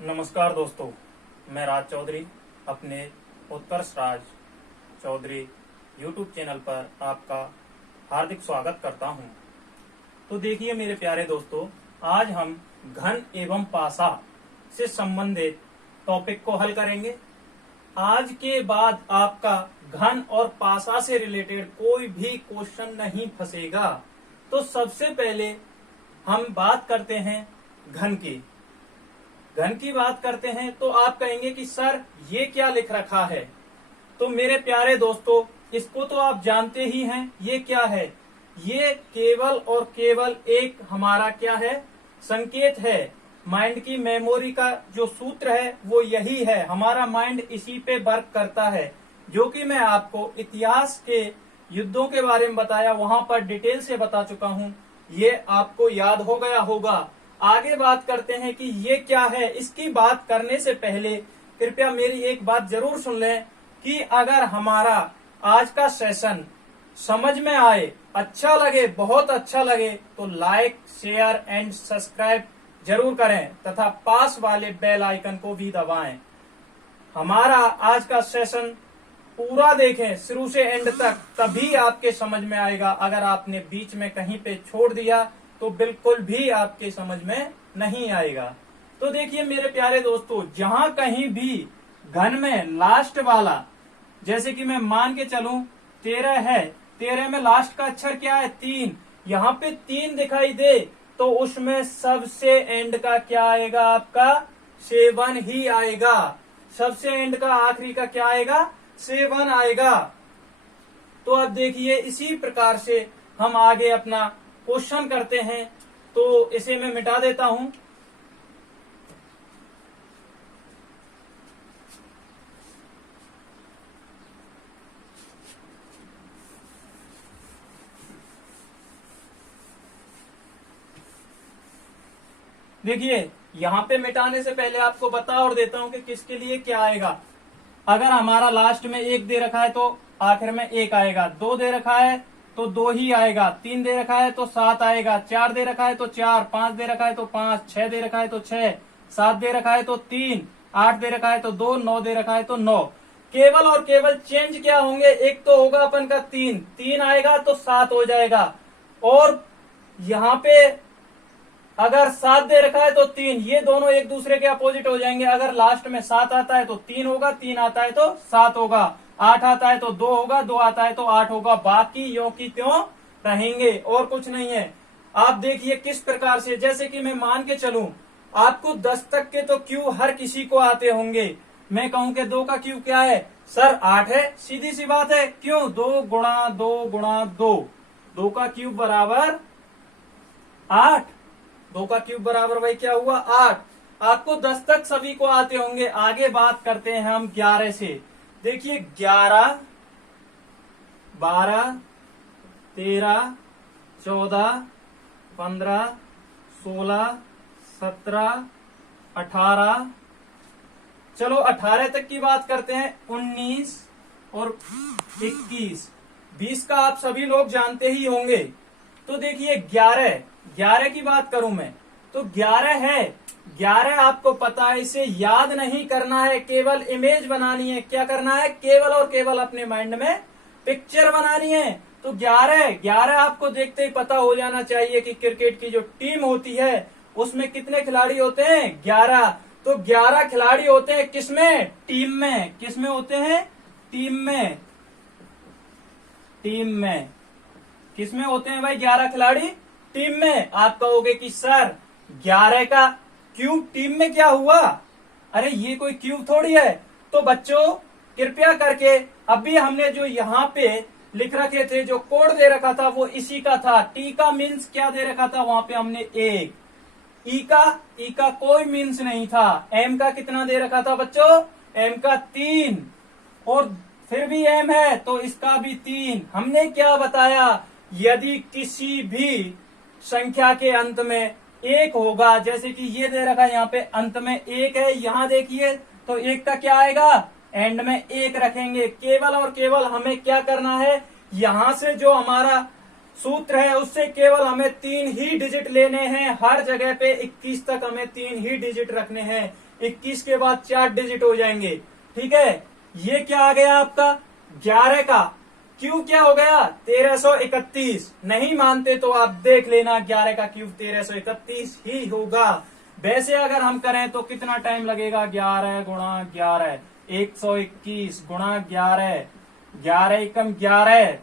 नमस्कार दोस्तों, मैं राज चौधरी अपने उत्कर्ष राज चौधरी यूट्यूब चैनल पर आपका हार्दिक स्वागत करता हूं। तो देखिए मेरे प्यारे दोस्तों, आज हम घन एवं पासा से संबंधित टॉपिक को हल करेंगे। आज के बाद आपका घन और पासा से रिलेटेड कोई भी क्वेश्चन नहीं फंसेगा। तो सबसे पहले हम बात करते हैं घन की। घन की बात करते हैं तो आप कहेंगे कि सर ये क्या लिख रखा है। तो मेरे प्यारे दोस्तों, इसको तो आप जानते ही हैं, ये क्या है। ये केवल और केवल एक हमारा क्या है, संकेत है। माइंड की मेमोरी का जो सूत्र है वो यही है। हमारा माइंड इसी पे वर्क करता है। जो कि मैं आपको इतिहास के युद्धों के बारे में बताया, वहां पर डिटेल से बता चुका हूं। ये आपको याद हो गया होगा। आगे बात करते हैं कि ये क्या है। इसकी बात करने से पहले कृपया मेरी एक बात जरूर सुन लें कि अगर हमारा आज का सेशन समझ में आए, अच्छा लगे, बहुत अच्छा लगे, तो लाइक, शेयर एंड सब्सक्राइब जरूर करें तथा पास वाले बेल आइकन को भी दबाएं। हमारा आज का सेशन पूरा देखें शुरू से एंड तक, तभी आपके समझ में आएगा। अगर आपने बीच में कहीं पे छोड़ दिया तो बिल्कुल भी आपके समझ में नहीं आएगा। तो देखिए मेरे प्यारे दोस्तों, जहां कहीं भी घन में लास्ट वाला, जैसे कि मैं मान के चलूं 13 है, 13 में लास्ट का अक्षर क्या है, 3। यहाँ पे 3 दिखाई दे तो उसमें सबसे एंड का क्या आएगा, आपका 7 ही आएगा। सबसे एंड का आखिरी का क्या आएगा, 7 आएगा। तो अब देखिए इसी प्रकार से हम आगे अपना क्वेश्चन करते हैं। तो इसे मैं मिटा देता हूं। देखिए यहां पे मिटाने से पहले आपको बता और देता हूं कि किसके लिए क्या आएगा। अगर हमारा लास्ट में 1 दे रखा है तो आखिर में 1 आएगा। 2 दे रखा है तो 2 ही आएगा। 3 दे रखा है तो 7 आएगा। 4 दे रखा है तो 4, 5 दे रखा है तो 5, 6 दे रखा है तो 6, 7 दे रखा है तो 3, 8 दे रखा है तो 2, 9 दे रखा है तो 9। केवल और केवल चेंज क्या होंगे, एक तो होगा अपन का 3 आएगा तो 7 हो जाएगा। और यहाँ पे अगर 7 दे रखा है तो 3, ये दोनों एक दूसरे के अपोजिट हो जाएंगे। अगर लास्ट में 7 आता है तो 3 होगा, 3 आता है तो 7 होगा, 8 आता है तो 2 होगा, 2 आता है तो 8 होगा। बाकी यो की त्यों रहेंगे और कुछ नहीं है। आप देखिए किस प्रकार से, जैसे कि मैं मान के चलूं आपको 10 तक के तो क्यू हर किसी को आते होंगे। मैं कहूं कि 2 का क्यू क्या है, सर 8 है। सीधी सी बात है, क्यों, 2 गुणा 2 गुणा 2, 2 का क्यूब बराबर 8। 2 का क्यूब बराबर भाई क्या हुआ, 8। आपको 10 तक सभी को आते होंगे। आगे बात करते हैं हम 11 से। देखिए 11, 12, 13, 14, 15, 16, 17, 18, चलो 18 तक की बात करते हैं। 19 और 21, 20 का आप सभी लोग जानते ही होंगे। तो देखिए 11 की बात करूं मैं तो 11 है। 11 आपको पता है, इसे याद नहीं करना है, केवल इमेज बनानी है। क्या करना है, केवल और केवल अपने माइंड में पिक्चर बनानी है। तो 11 आपको देखते ही पता हो जाना चाहिए कि क्रिकेट की जो टीम होती है उसमें कितने खिलाड़ी होते हैं, 11। तो 11 खिलाड़ी होते हैं किसमें, टीम में। किसमें होते हैं, टीम में। टीम में किसमें होते हैं भाई 11 खिलाड़ी, टीम में। आप कहोगे कि सर 11 का क्यूब टीम में क्या हुआ, अरे ये कोई क्यूब थोड़ी है। तो बच्चों कृपया करके, अभी हमने जो यहाँ पे लिख रखे थे, जो कोड दे रखा था वो इसी का था। टी का मीन्स क्या दे रखा था, वहां पे हमने 1। ई का कोई मीन्स नहीं था। एम का कितना दे रखा था बच्चों, एम का 3। और फिर भी एम है तो इसका भी 3। हमने क्या बताया, यदि किसी भी संख्या के अंत में 1 होगा, जैसे कि ये दे रखा है यहाँ पे अंत में 1 है, यहाँ देखिए तो 1 का क्या आएगा, एंड में 1 रखेंगे। केवल और केवल हमें क्या करना है, यहां से जो हमारा सूत्र है उससे केवल हमें 3 ही डिजिट लेने हैं। हर जगह पे 21 तक हमें 3 ही डिजिट रखने हैं। 21 के बाद 4 डिजिट हो जाएंगे। ठीक है, ये क्या आ गया आपका 11 का क्यूब क्या हो गया 1331। नहीं मानते तो आप देख लेना 11 का क्यूब 1331 ही होगा। वैसे अगर हम करें तो कितना टाइम लगेगा 11 गुणा 11 121 गुणा 11 11 एकम 11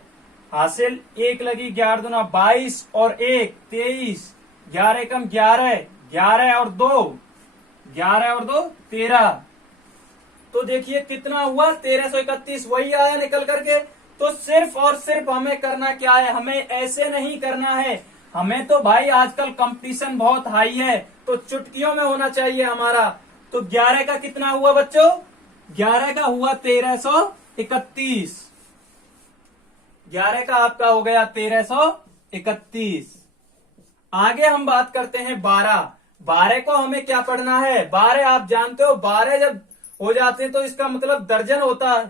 हासिल 1 लगी 11 दूना 22 और 1 23 11 एकम 11 11 और 2 11 और 2 13। तो देखिए कितना हुआ 1331 वही आया निकल करके। तो सिर्फ और सिर्फ हमें करना क्या है, हमें ऐसे नहीं करना है। हमें तो भाई आजकल कंपटीशन बहुत हाई है तो चुटकियों में होना चाहिए हमारा। तो 11 का कितना हुआ बच्चों 11 का हुआ 1331। 11 का आपका हो गया 1331। आगे हम बात करते हैं 12। 12 को हमें क्या पढ़ना है 12 आप जानते हो 12 जब हो जाते हैं तो इसका मतलब दर्जन होता है।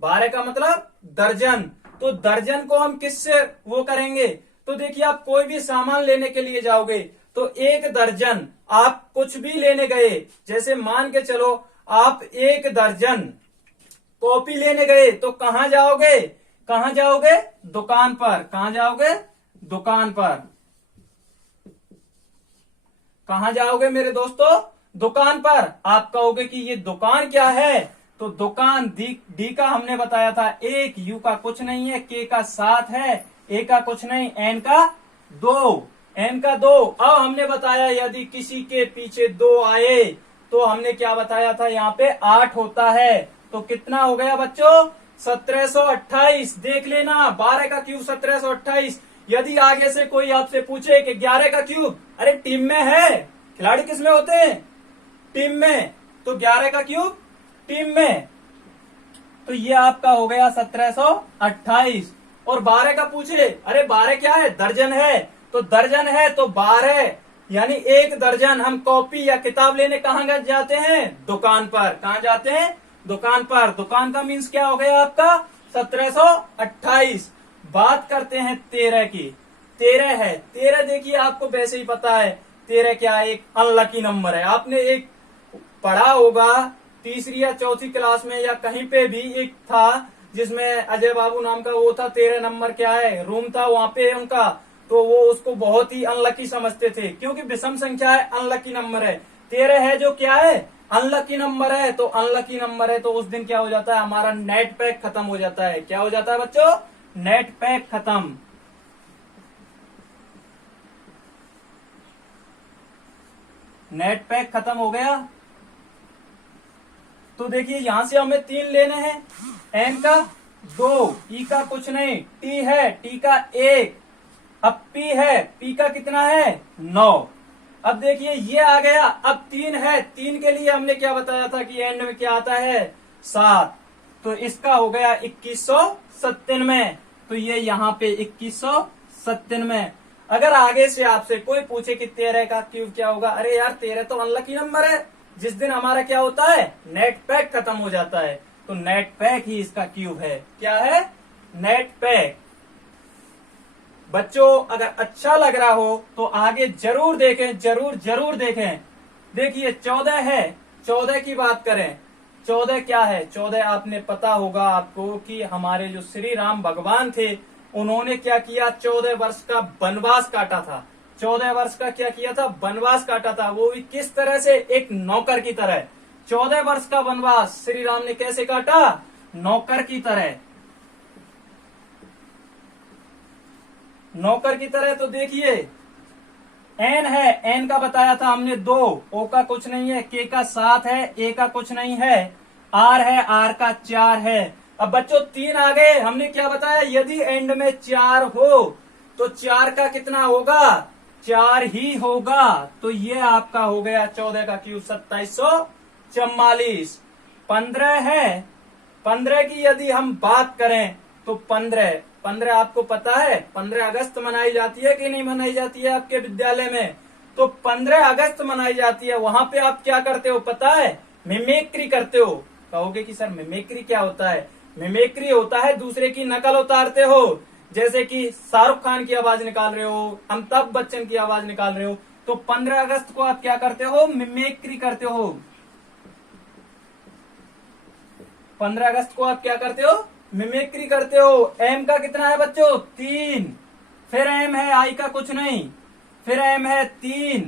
12 का मतलब दर्जन। तो दर्जन को हम किससे वो करेंगे, तो देखिए आप कोई भी सामान लेने के लिए जाओगे तो एक दर्जन आप कुछ भी लेने गए, जैसे मान के चलो आप एक दर्जन कॉपी लेने गए तो कहां जाओगे, कहां जाओगे दुकान पर। कहां जाओगे दुकान पर। कहां जाओगे मेरे दोस्तों दुकान पर। आप कहोगे कि ये दुकान क्या है, तो दुकान डी का हमने बताया था 1, यू का कुछ नहीं है, के का 7 है, ए का कुछ नहीं, एन का 2, एन का 2। अब हमने बताया यदि किसी के पीछे 2 आए तो हमने क्या बताया था यहाँ पे 8 होता है। तो कितना हो गया बच्चों 1728। देख लेना 12 का क्यूब 1728। यदि आगे से कोई आपसे पूछे कि 11 का क्यूब, अरे टीम में है, खिलाड़ी किसमें होते हैं टीम में, तो 11 का क्यूब टीम में। तो ये आपका हो गया 1728। और 12 का पूछे, अरे 12 क्या है दर्जन है, तो दर्जन है तो 12 यानी एक दर्जन। हम कॉपी या किताब लेने कहां जाते हैं दुकान पर। कहां जाते हैं दुकान पर। दुकान का मीन्स क्या हो गया आपका 1728। बात करते हैं 13 की। 13 है, 13 देखिए आपको वैसे ही पता है 13 क्या है, एक अनलकी नंबर है। आपने एक पढ़ा होगा तीसरी या चौथी क्लास में या कहीं पे भी एक था जिसमें अजय बाबू नाम का वो था 13 नंबर क्या है रूम था वहां पे उनका, तो वो उसको बहुत ही अनलकी समझते थे क्योंकि विषम संख्या है अनलकी नंबर है। 13 है जो क्या है अनलकी नंबर है। तो अनलकी नंबर है तो उस दिन क्या हो जाता है हमारा नेट पैक खत्म हो जाता है। क्या हो जाता है बच्चों नेट पैक खत्म। नेट पैक खत्म हो गया। तो देखिए यहां से हमें 3 लेने हैं, एन का 2, ई का कुछ नहीं, टी है, टी का 1, अब पी है, पी का कितना है 9। अब देखिए ये आ गया, अब 3 है, 3 के लिए हमने क्या बताया था कि एंड में क्या आता है 7। तो इसका हो गया 2197। तो ये यहाँ पे 2197। अगर आगे से आपसे कोई पूछे कि 13 का क्यूब क्या होगा, अरे यार 13 तो अनलकी नंबर है जिस दिन हमारा क्या होता है नेट पैक खत्म हो जाता है। तो नेट पैक ही इसका क्यूब है। क्या है नेट पैक। बच्चों अगर अच्छा लग रहा हो तो आगे जरूर देखें, जरूर देखें। देखिए 14 है, 14 की बात करें। 14 क्या है 14 आपने पता होगा आपको कि हमारे जो श्री राम भगवान थे उन्होंने क्या किया 14 वर्ष का वनवास काटा था। 14 वर्ष का क्या किया था वनवास काटा था, वो भी किस तरह से एक नौकर की तरह। 14 वर्ष का वनवास श्री राम ने कैसे काटा नौकर की तरह। नौकर की तरह। तो देखिए एन है, एन का बताया था हमने 2, ओ का कुछ नहीं है, के का 7 है, ए का कुछ नहीं है, आर है, आर का 4 है। अब बच्चों 3 आ गए। हमने क्या बताया यदि एंड में 4 हो तो 4 का कितना होगा 4 ही होगा। तो ये आपका हो गया 14 का क्यूब 2744। 15 है, 15 की यदि हम बात करें तो 15 आपको पता है 15 अगस्त मनाई जाती है कि नहीं मनाई जाती है आपके विद्यालय में। तो 15 अगस्त मनाई जाती है, वहां पे आप क्या करते हो पता है मिमिक्री करते हो। कहोगे कि सर मिमिक्री क्या होता है। मिमिक्री होता है दूसरे की नकल उतारते हो। जैसे कि शाहरुख खान की आवाज निकाल रहे हो, अमिताभ बच्चन की आवाज निकाल रहे हो, तो 15 अगस्त को आप क्या करते हो? मिमिक्री करते हो। 15 अगस्त को आप क्या करते हो? मिमिक्री करते हो। एम का कितना है बच्चों? 3। फिर एम है, आई का कुछ नहीं, फिर एम है 3,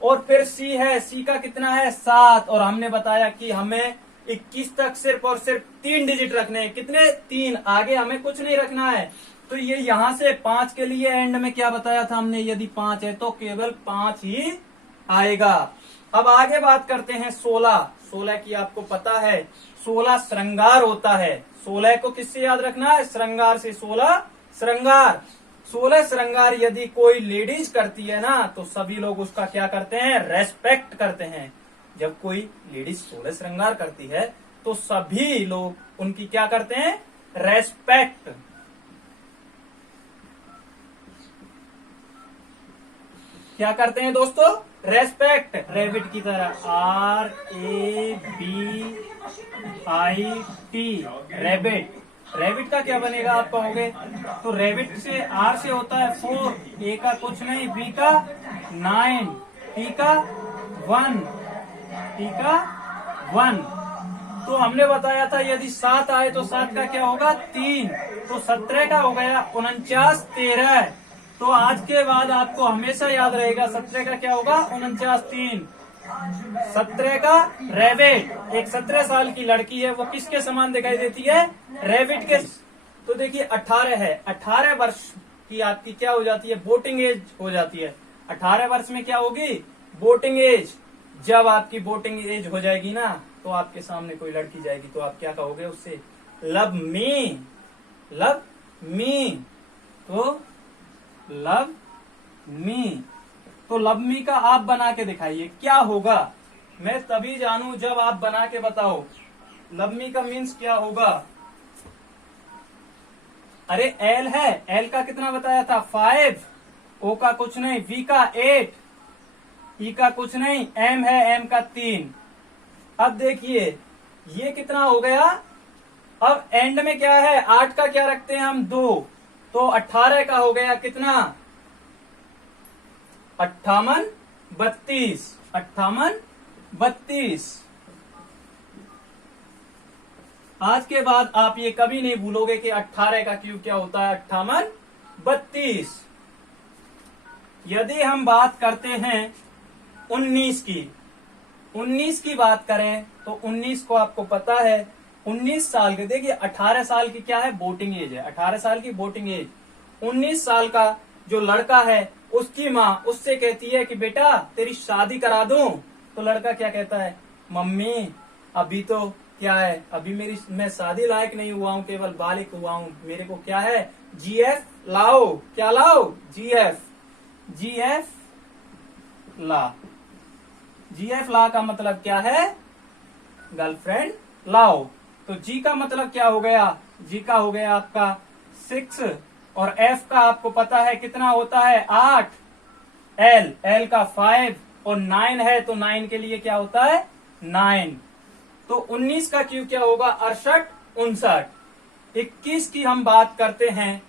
और फिर सी है, सी का कितना है? 7। और हमने बताया कि हमें 21 तक सिर्फ और सिर्फ 3 डिजिट रखने हैं। कितने? 3। आगे हमें कुछ नहीं रखना है। तो ये यहां से 5 के लिए एंड में क्या बताया था हमने? यदि 5 है तो केवल 5 ही आएगा। अब आगे बात करते हैं 16। 16 की आपको पता है 16 श्रृंगार होता है। 16 को किससे याद रखना है? श्रृंगार से। 16 श्रृंगार। 16 श्रृंगार यदि कोई लेडीज करती है ना, तो सभी लोग उसका क्या करते हैं? रेस्पेक्ट करते हैं। जब कोई लेडीज 16 श्रृंगार करती है तो सभी लोग उनकी क्या करते हैं? रेस्पेक्ट। क्या करते हैं दोस्तों? रेस्पेक्ट। रेबिट की तरह, RABIT। रेबिट। रेबिट का क्या बनेगा आप कहोगे? तो रेबिट से आर से होता है 4, ए का कुछ नहीं, बी का 9, टी का 1, टी का 1। तो हमने बताया था यदि 7 आए तो 7 का क्या होगा? 3। तो 17 का हो गया 49, 13। तो आज के बाद आपको हमेशा याद रहेगा 17 का क्या होगा? 49, 3। 17 का रेबिट। एक 17 साल की लड़की है, वो किसके समान दिखाई देती है? रेबिट के। तो देखिए 18 है, 18 वर्ष की आपकी क्या हो जाती है? वोटिंग एज हो जाती है। 18 वर्ष में क्या होगी? Voting age. जब आपकी वोटिंग एज हो जाएगी ना, तो आपके सामने कोई लड़की जाएगी तो आप क्या कहोगे उससे? Love me, love me. तो लव मी, तो लव मी का आप बना के दिखाइए, क्या होगा? मैं तभी जानू जब आप बना के बताओ लव मी का मीन्स क्या होगा। अरे एल है, एल का कितना बताया था? 5। ओ का कुछ नहीं, वी का 8, ई का कुछ नहीं, एम है, एम का 3। अब देखिए ये कितना हो गया? अब एंड में क्या है? 8 का क्या रखते हैं हम? 2। तो 18 का हो गया कितना? 58, 32। 58, 32। आज के बाद आप ये कभी नहीं भूलोगे कि 18 का क्यूब क्या होता है? 58, 32। यदि हम बात करते हैं 19 की, 19 की बात करें तो 19 को आपको पता है 19 साल के, देखिए 18 साल की क्या है? वोटिंग एज है। 18 साल की वोटिंग एज। 19 साल का जो लड़का है उसकी माँ उससे कहती है कि बेटा तेरी शादी करा दूं, तो लड़का क्या कहता है? मम्मी अभी तो क्या है, अभी मैं शादी लायक नहीं हुआ हूँ, केवल बालिक हुआ हूँ, मेरे को क्या है? GF लाओ। क्या लाओ? GF। GF ला। GF ला का मतलब क्या है? गर्लफ्रेंड लाओ। तो G का मतलब क्या हो गया? G का हो गया आपका 6, और F का आपको पता है कितना होता है? 8। L का 5 और 9 है, तो 9 के लिए क्या होता है? 9। तो 19 का क्यू क्या होगा? 68, 59। 21 की हम बात करते हैं,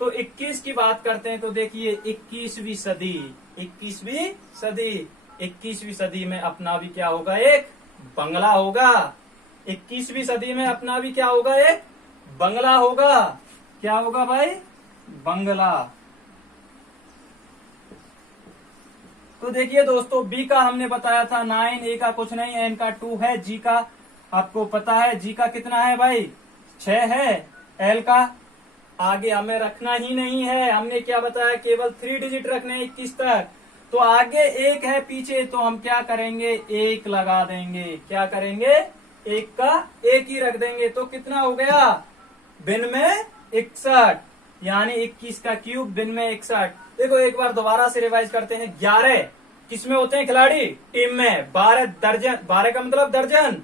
तो 21 की बात करते हैं तो देखिए 21वीं सदी। 21वीं सदी। 21वीं सदी में अपना भी क्या होगा? एक बंगला होगा। 21वीं सदी में अपना भी क्या होगा? एक बंगला होगा। क्या होगा भाई? बंगला। तो देखिए दोस्तों बी का हमने बताया था 9, ए का कुछ नहीं, एन का 2 है, जी का आपको पता है, जी का कितना है भाई? 6 है। एल का आगे हमें रखना ही नहीं है, हमने क्या बताया? केवल 3 डिजिट रखने 21 तक। तो आगे 1 है पीछे, तो हम क्या करेंगे? 1 लगा देंगे। क्या करेंगे? 1 का 1 ही रख देंगे। तो कितना हो गया? बिन में 61, यानी 21 का क्यूब बिन में 61। देखो एक बार दोबारा से रिवाइज करते हैं। 11 किसमें होते हैं खिलाड़ी? टीम में। 12 दर्जन, 12 का मतलब दर्जन।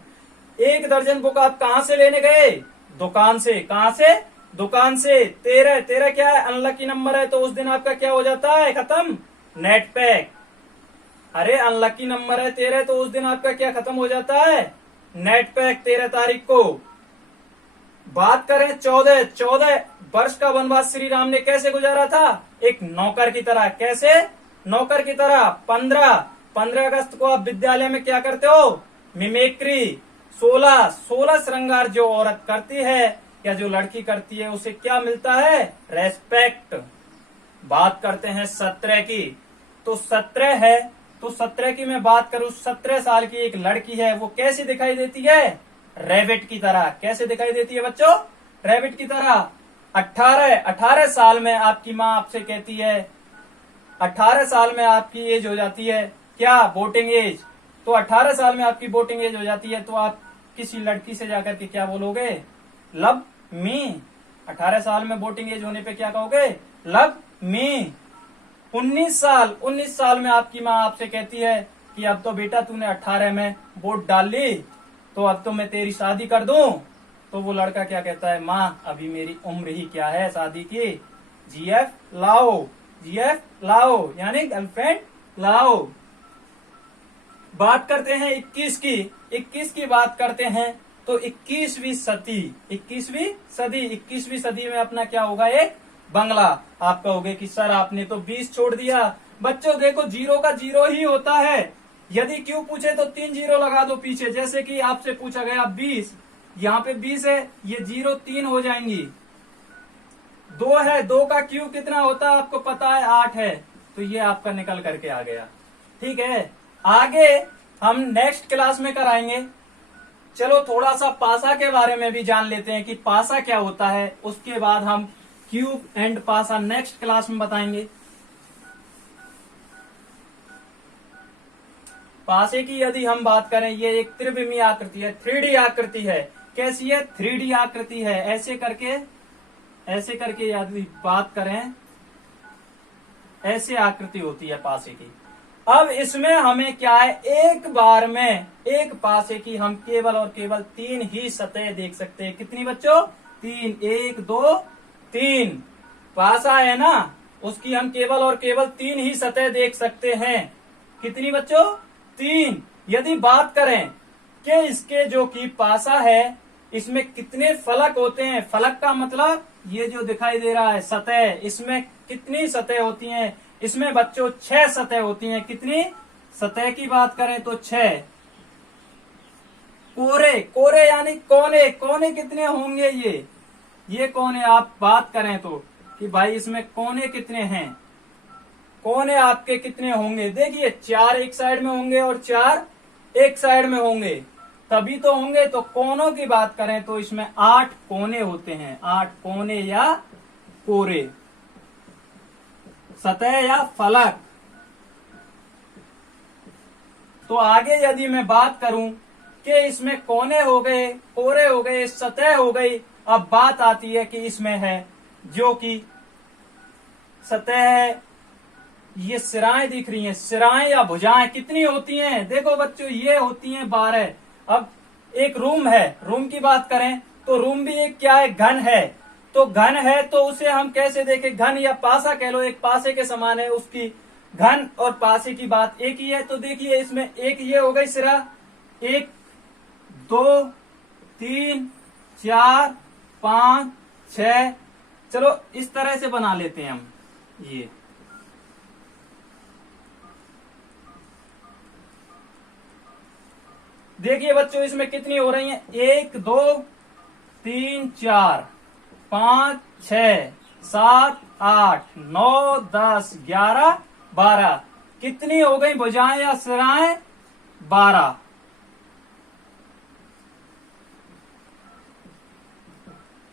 1 दर्जन बुक आप कहां से लेने गए? दुकान से। कहां से? दुकान से। 13 क्या है? अनलकी नंबर है, तो उस दिन आपका क्या हो जाता है? खत्म। Net pack. अरे अनलकी नंबर है 13, तो उस दिन आपका क्या खत्म हो जाता है? Net pack. 13 तारीख को बात करें 14 वर्ष का वनवास श्री राम ने कैसे गुजारा था? एक नौकर की तरह। कैसे? नौकर की तरह। 15 अगस्त को आप विद्यालय में क्या करते हो? मिमिक्री। 16 श्रृंगार जो औरत करती है या जो लड़की करती है उसे क्या मिलता है? रेस्पेक्ट। बात करते हैं 17 की, तो 17 है, तो 17 की मैं बात करूं, 17 साल की एक लड़की है, वो कैसी दिखाई देती है? रैबिट की तरह। कैसे दिखाई देती है बच्चों? रैबिट की तरह। 18 साल में आपकी माँ आपसे कहती है, 18 साल में आपकी एज हो जाती है क्या? Voting age. तो 18 साल में आपकी वोटिंग एज हो जाती है तो आप किसी लड़की से जाकर के क्या बोलोगे? Love me. 18 साल में वोटिंग एज होने पे क्या कहोगे? Love me. 19 साल में आपकी माँ आपसे कहती है कि अब तो बेटा तूने 18 में वोट डाल ली, तो अब तो मैं तेरी शादी कर दूं। तो वो लड़का क्या कहता है? माँ अभी मेरी उम्र ही क्या है शादी की, जीएफ लाओ, जीएफ लाओ, यानी गर्लफ्रेंड लाओ। बात करते हैं 21 की बात करते हैं तो 21वीं सदी में अपना क्या होगा? एक बंगला। आप कहोगे कि सर आपने तो 20 छोड़ दिया। बच्चों देखो, जीरो का जीरो ही होता है। यदि क्यों पूछे तो 3 जीरो लगा दो पीछे। जैसे कि आपसे पूछा गया 20, यहाँ पे 20 है, ये जीरो 3 हो जाएंगी। 2 है, 2 का क्यू कितना होता है आपको पता है? 8 है, तो ये आपका निकल करके आ गया। ठीक है, आगे हम नेक्स्ट क्लास में कराएंगे। चलो थोड़ा सा पासा के बारे में भी जान लेते हैं कि पासा क्या होता है, उसके बाद हम क्यूब एंड पासा नेक्स्ट क्लास में बताएंगे। पासे की यदि हम बात करें, ये एक त्रिविमीय आकृति है, 3D आकृति है। कैसी है? 3D आकृति है। ऐसे करके यदि बात करें, ऐसे आकृति होती है पासे की। अब इसमें हमें क्या है? एक बार में एक पासे की हम केवल और केवल 3 ही सतह देख सकते हैं। कितनी बच्चों? 3। 1 2 3 पासा है ना, उसकी हम केवल और केवल 3 ही सतह देख सकते हैं। कितनी बच्चों? 3। यदि बात करें कि इसके जो कि पासा है, इसमें कितने फलक होते हैं? फलक का मतलब ये जो दिखाई दे रहा है सतह, इसमें कितनी सतह होती हैं? इसमें बच्चों 6 सतह होती हैं। कितनी सतह की बात करें तो 6। कोरे यानी कोने। कोने कितने होंगे? ये कोने आप बात करें तो कि भाई इसमें कोने कितने हैं? कोने आपके कितने होंगे? देखिए 4 एक साइड में होंगे और 4 एक साइड में होंगे, तभी तो होंगे। तो कोनों की बात करें तो इसमें 8 कोने होते हैं। 8 कोने या कोरे, सतह या फलक। तो आगे यदि मैं बात करूं कि इसमें कोने हो गए, कोरे हो गए, सतह हो गई, अब बात आती है कि इसमें है जो कि सतह है, ये सिराएं दिख रही हैं। सिराएं या भुजाएं कितनी होती हैं? देखो बच्चों, ये होती हैं 12। अब एक रूम है, रूम की बात करें तो रूम भी एक क्या है? घन है। तो घन है तो उसे हम कैसे देखें? घन या पासा कह लो, एक पासे के समान है। उसकी घन और पासे की बात एक ही है। तो देखिए इसमें एक ये हो गई सिरा, 1 2 3 4 5 6। चलो इस तरह से बना लेते हैं हम। ये देखिए बच्चों, इसमें कितनी हो रही हैं? 1 2 3 4 5 6 7 8 9 10 11 12। कितनी हो गई भुजाएं या सिराएं? 12।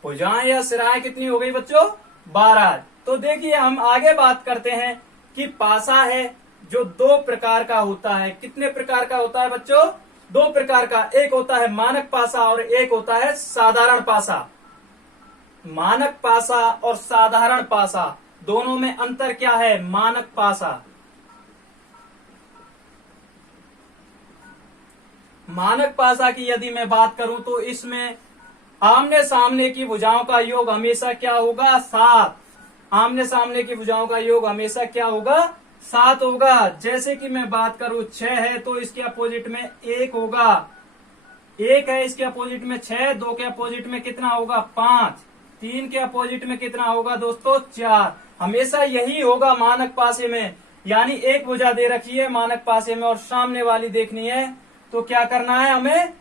भुजाएं या सिराएं कितनी हो गई बच्चों? 12। तो देखिए हम आगे बात करते हैं कि पासा है जो 2 प्रकार का होता है। कितने प्रकार का होता है बच्चों? 2 प्रकार का। एक होता है मानक पासा और एक होता है साधारण पासा। मानक पासा और साधारण पासा दोनों में अंतर क्या है? मानक पासा, मानक पासा की यदि मैं बात करूं तो इसमें आमने सामने की भुजाओं का योग हमेशा क्या होगा? 7। आमने सामने की भुजाओं का योग हमेशा क्या होगा? 7 होगा। जैसे कि मैं बात करूं 6 है तो इसके अपोजिट में 1 होगा। 1 है, इसके अपोजिट में 6, 2 के अपोजिट में कितना होगा 5, 3 के अपोजिट में कितना होगा दोस्तों 4। हमेशा यही होगा मानक पासे में, यानी एक भुजा दे रखी है मानक पासे में और सामने वाली देखनी है, तो क्या करना है हमें,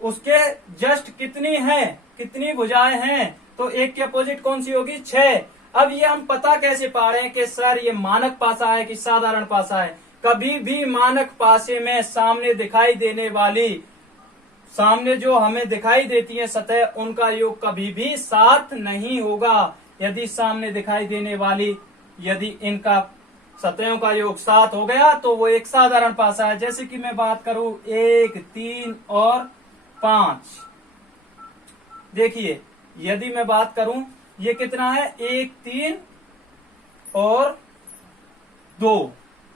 उसके जस्ट कितनी है, कितनी भुजाएं हैं, तो 1 के अपोजिट कौन सी होगी 6। अब ये हम पता कैसे पा रहे हैं कि सर ये मानक पासा है कि साधारण पासा है। कभी भी मानक पासे में सामने दिखाई देने वाली, सामने जो हमें दिखाई देती है सतह, उनका योग कभी भी 7 नहीं होगा। यदि सामने दिखाई देने वाली, यदि इनका सतहों का योग 7 हो गया तो वो एक साधारण पासा है। जैसे कि मैं बात करूं 1, 3 और 5, देखिए यदि मैं बात करूं ये कितना है 1, 3 और 2,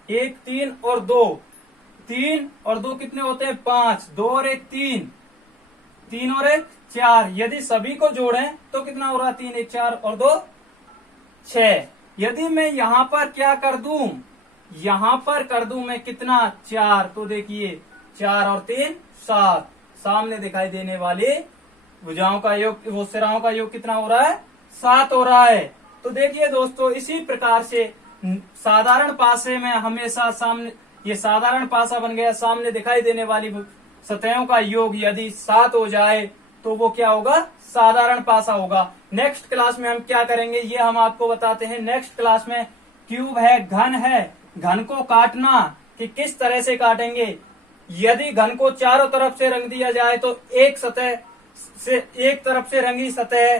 1, 3 और 2, 3 और 2 कितने होते हैं 5, 2 और 1 3, 3 और 1 4। यदि सभी को जोड़ें तो कितना हो रहा 3, 1 4 और 2 6। यदि मैं यहां पर क्या कर दूं, यहां पर कर दूं मैं कितना 4, तो देखिए 4 और 3 7। सामने दिखाई देने वाली भुजाओं का योग, वो सिराओं का योग कितना हो रहा है 7 हो रहा है। तो देखिए दोस्तों इसी प्रकार से साधारण पासे में हमेशा सामने, ये साधारण पासा बन गया, सामने दिखाई देने वाली सतहों का योग यदि 7 हो जाए तो वो क्या होगा साधारण पासा होगा। नेक्स्ट क्लास में हम क्या करेंगे ये हम आपको बताते हैं। नेक्स्ट क्लास में क्यूब है, घन है, घन को काटना कि किस तरह से काटेंगे। यदि घन को चारों तरफ से रंग दिया जाए तो एक सतह से, एक तरफ से रंगी सतह,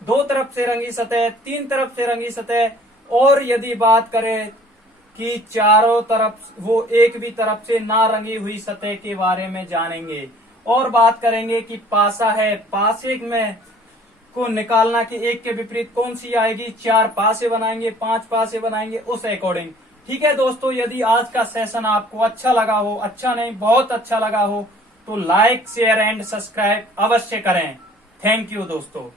2 तरफ से रंगी सतह, 3 तरफ से रंगी सतह, और यदि बात करें कि चारों तरफ वो एक भी तरफ से ना रंगी हुई सतह के बारे में जानेंगे। और बात करेंगे कि पासा है, पासे में को निकालना कि एक के विपरीत कौन सी आएगी, 4 पासे बनाएंगे, 5 पासे बनाएंगे उस अकॉर्डिंग। ठीक है दोस्तों, यदि आज का सेशन आपको अच्छा लगा हो, अच्छा नहीं बहुत अच्छा लगा हो, तो लाइक शेयर एंड सब्सक्राइब अवश्य करें। थैंक यू दोस्तों।